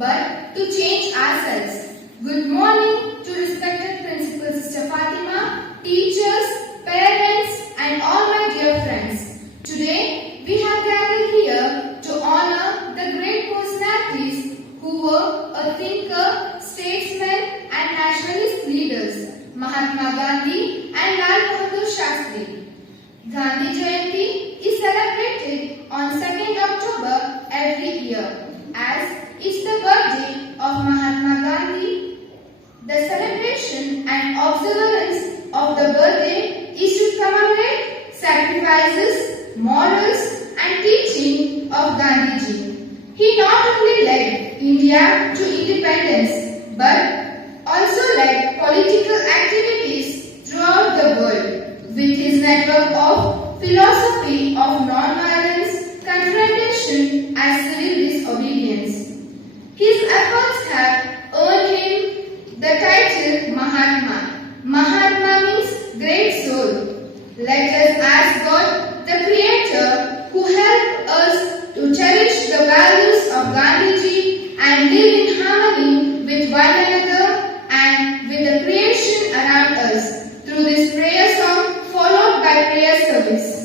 but to change ourselves. Good morning to respected Principal Sister Fatima, teachers, parents and all my dear friends. Today we have gathered here to honor the great personalities who were a thinker, statesman and nationalist leaders, Mahatma Gandhi and Lal Bahadur Shastri. Gandhi Jayanti is celebrated on 2nd October every year as it's the birthday of Mahatma Gandhi. The celebration and observance of the birthday is to commemorate sacrifices, morals and teaching of Gandhiji. He not only led India to independence but also led political activities throughout the world with his network of philosophy of non-violence, confrontation and civil disobedience. His efforts have earned him the title Mahatma. Mahatma means great soul. Let us ask God, the Creator, who helped us to cherish the values of Gandhiji and live in harmony with one another and with the creation around us through this prayer song followed by prayer service.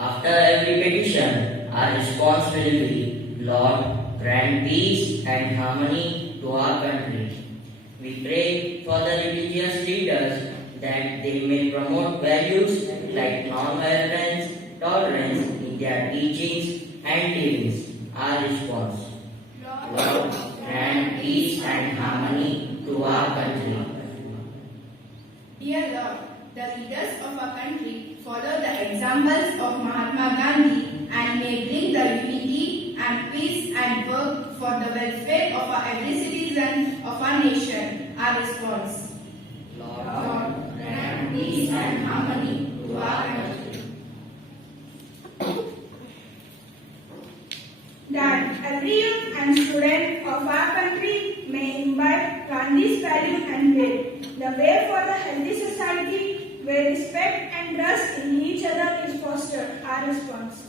After every petition, our response will be, Lord, grant peace and harmony to our country. We pray for the religious leaders that they may promote values like non-violence, tolerance in their teachings and livings. Our response, Lord, grant peace and harmony to our country. Dear Lord, the leaders of our country follow the examples of Mahatma Gandhi and may bring the unity and peace and work for the welfare of every citizen of our nation. Our response, Lord, grant peace and harmony to our country. That every youth and student of our country may imbibe Gandhi's value and way. The way for the healthy society where respect and trust in each other is fostered. Our response,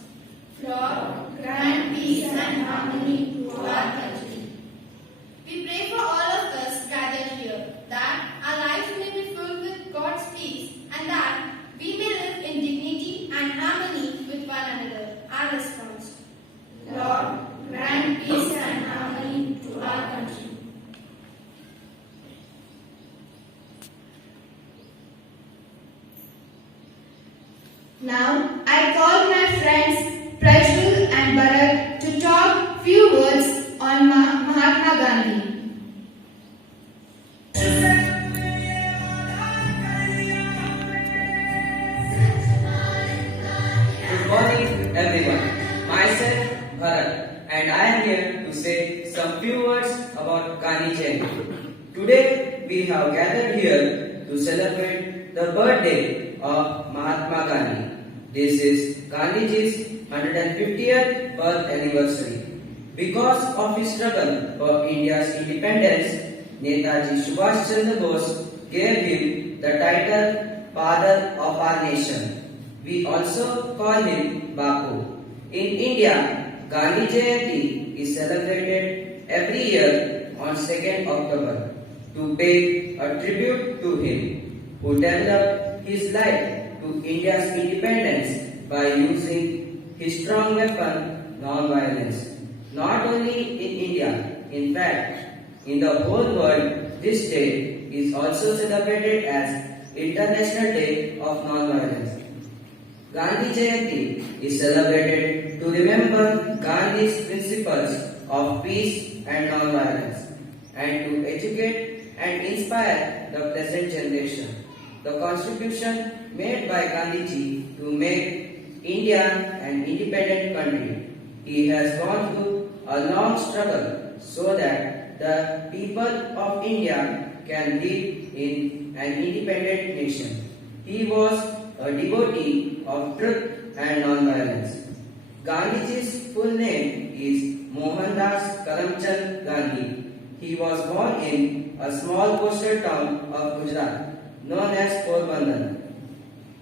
Lord, grant peace and harmony to our country. We pray for all of us gathered here that our lives may be filled with God's peace and that we may live in dignity and harmony with one another. Our response, Lord, grant peace and harmony to our country. Now I call my friends Prajwal and Bharat to talk few words on Mahatma Gandhi. Good morning, everyone. Myself, Bharat, and I am here to say some few words about Gandhi Jayanti. Today, we have gathered here to celebrate the birthday of Mahatma Gandhi. This is Gandhiji's 150th birth anniversary. Because of his struggle for India's independence, Netaji Subhash Chandra Bose gave him the title Father of our Nation. We also call him Bapu. In India, Gandhi Jayanti is celebrated every year on 2nd October to pay a tribute to him, who developed his life to India's independence by using his strong weapon, non-violence. Not only in India, in fact, in the whole world, this day is also celebrated as International Day of Non-Violence. Gandhi Jayanti is celebrated to remember Gandhi's principles of peace and non-violence and to educate and inspire the present generation. The contribution made by Gandhiji to make India an independent country. He has gone through a long struggle so that the people of India can live in an independent nation. He was a devotee of truth and non-violence. Gandhiji's full name is Mohandas Karamchand Gandhi. He was born in a small coastal town of Gujarat known as Porbandar.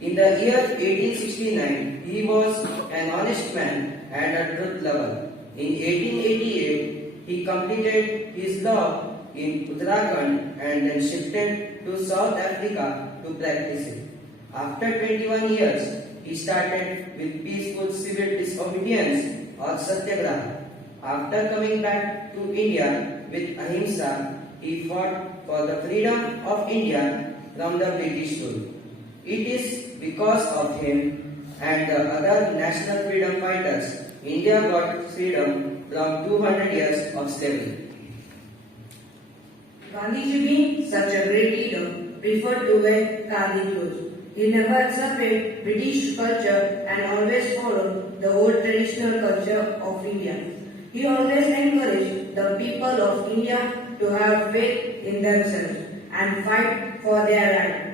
In the year 1869, he was an honest man and a truth lover. In 1888, he completed his law in Uttarakhand and then shifted to South Africa to practice it. After 21 years, he started with peaceful civil disobedience or satyagraha. After coming back to India with ahimsa, he fought for the freedom of India from the British rule. It is because of him and the other national freedom fighters, India got freedom from 200 years of slavery. Gandhiji, being such a great leader, preferred to wear Gandhi clothes. He never accepted British culture and always followed the old traditional culture of India. He always encouraged the people of India to have faith in themselves and fight for their right.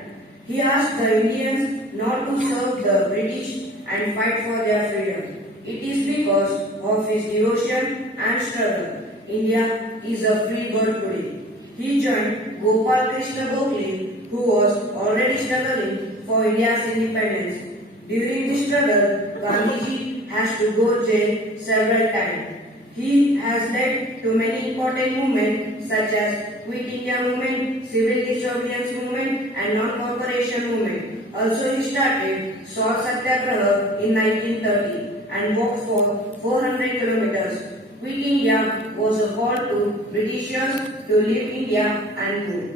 He asked the Indians not to serve the British and fight for their freedom. It is because of his devotion and struggle India is a free world today. He joined Gopal Krishna Gokhale, who was already struggling for India's independence. During this struggle, Gandhiji has to go jail several times. He has led to many important movements such as Quit India movement, Civil Disobedience movement and Non-Cooperation movement. Also he started Salt Satyagraha in 1930 and walked for 400 kilometers. Quit India was a call to Britishers to leave India and rule.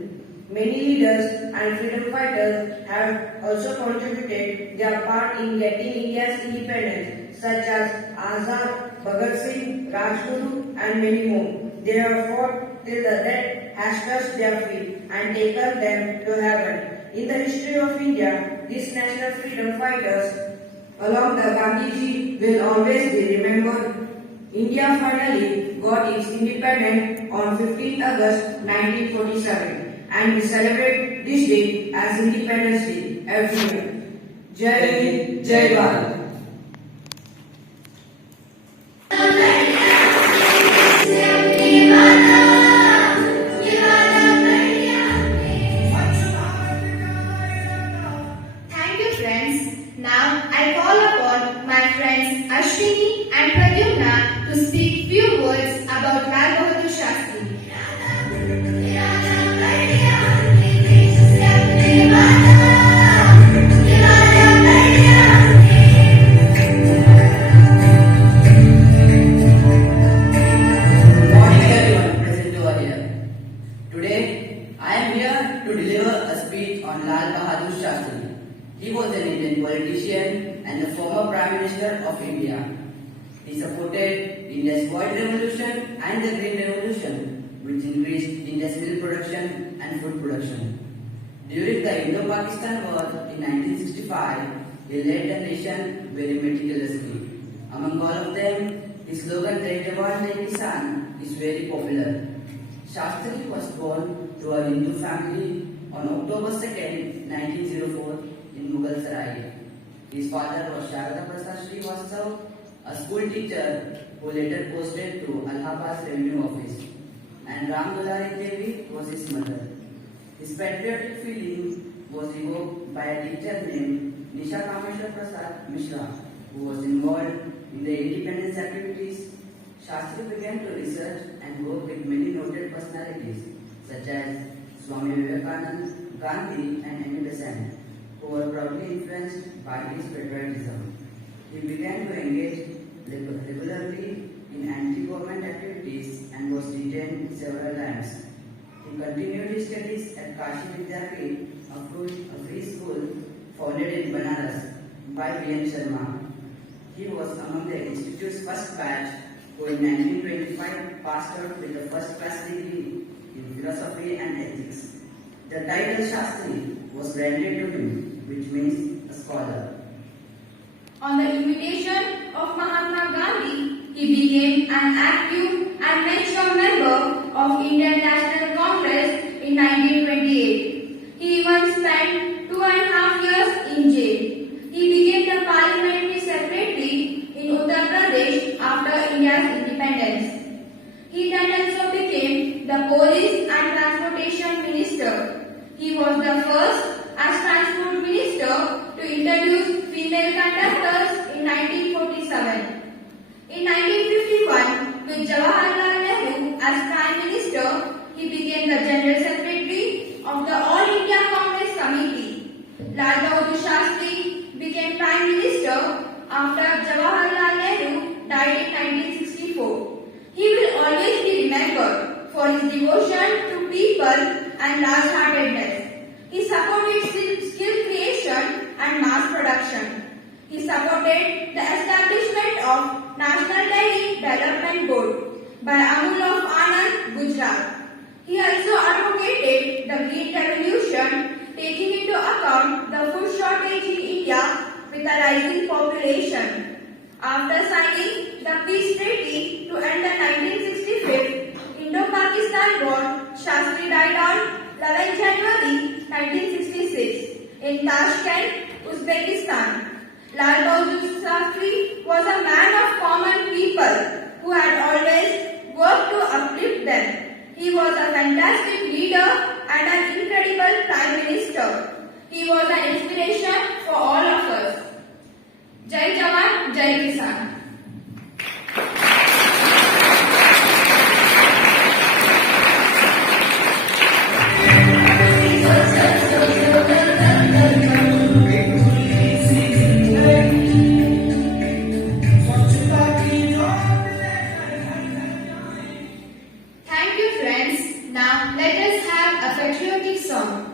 Many leaders and freedom fighters have also contributed their part in getting India's independence, such as Azad, Bhagat Singh, Rajguru and many more. They have fought till the death has touched their feet and taken them to heaven. In the history of India, these national freedom fighters along the Gandhiji will always be remembered. India finally got its independence on 15th August 1947. And we celebrate this day as Independence Day every year. Jai Hind, Jai Bharat. Thank you, friends. Now I call upon my friends Ashwini and Pradyumna to speak few words about Lal Bahadur Shastri. To deliver a speech on Lal Bahadur Shastri. He was an Indian politician India's White Revolution and the Green Revolution, which increased India's milk production and food production. During the Indo-Pakistan War in 1965, he led the nation very meticulously. Among all of them, his slogan "Jai Jawan, Jai Kisan" is very popular. Shastri was born to a Hindu family on October 2nd, 1904 in Mughal Sarai. His father was Sharada Prasad Srivastav, a school teacher who later posted to Allahabad's revenue office, and Ram Dulari Devi was his mother. His patriotic feeling was evoked by a teacher named Nisha Kameshwar Prasad Mishra, who was involved in the independence activities. Shastri began to research and work with many noted personalities such as Swami Vivekananda, Gandhi and M. Besant, who were proudly influenced by his patriotism. He began to engage regularly in anti-government activities and was detained several times. He continued his studies at Kashi Vidyapit, a free school founded in Banaras by V.N. Sharma. He was among the institute's first batch who in 1925 passed out with a first class degree in philosophy and ethics. The title Shastri was granted to him, which means a scholar. On the invitation of Mahatma Gandhi, he became an active and mature member of Indian National Congress in 1928. He even spent 2.5 years in jail. He became the parliamentary secretary in Uttar Pradesh after India's independence. He then also became the police and transportation minister. He was the first as transport minister to introduce female conductors in 1947. In 1951, with Jawaharlal Nehru as Prime Minister, he became the General Secretary of the All India Congress Committee. Lal Bahadur Shastri became Prime Minister after Jawaharlal Nehru died in 1964. He will always be remembered for his devotion to people and large-heartedness. He supported skill creation and mass production. He supported the establishment of National Dairy Development Board by Amul of Anand, Gujarat. He also advocated the Green Revolution, taking into account the food shortage in India with a rising population. After signing the peace treaty to end the 1965 Indo-Pakistan War, Shastri died on 11 January 1966 in Tashkent, Uzbekistan. Lal Bahadur Shastri was a man of common people who had always worked to uplift them. He was a fantastic leader and an incredible Prime Minister. He was an inspiration for all of us. Jai Jawan, Jai Kisan. Thank you, friends. Now let us have a patriotic song.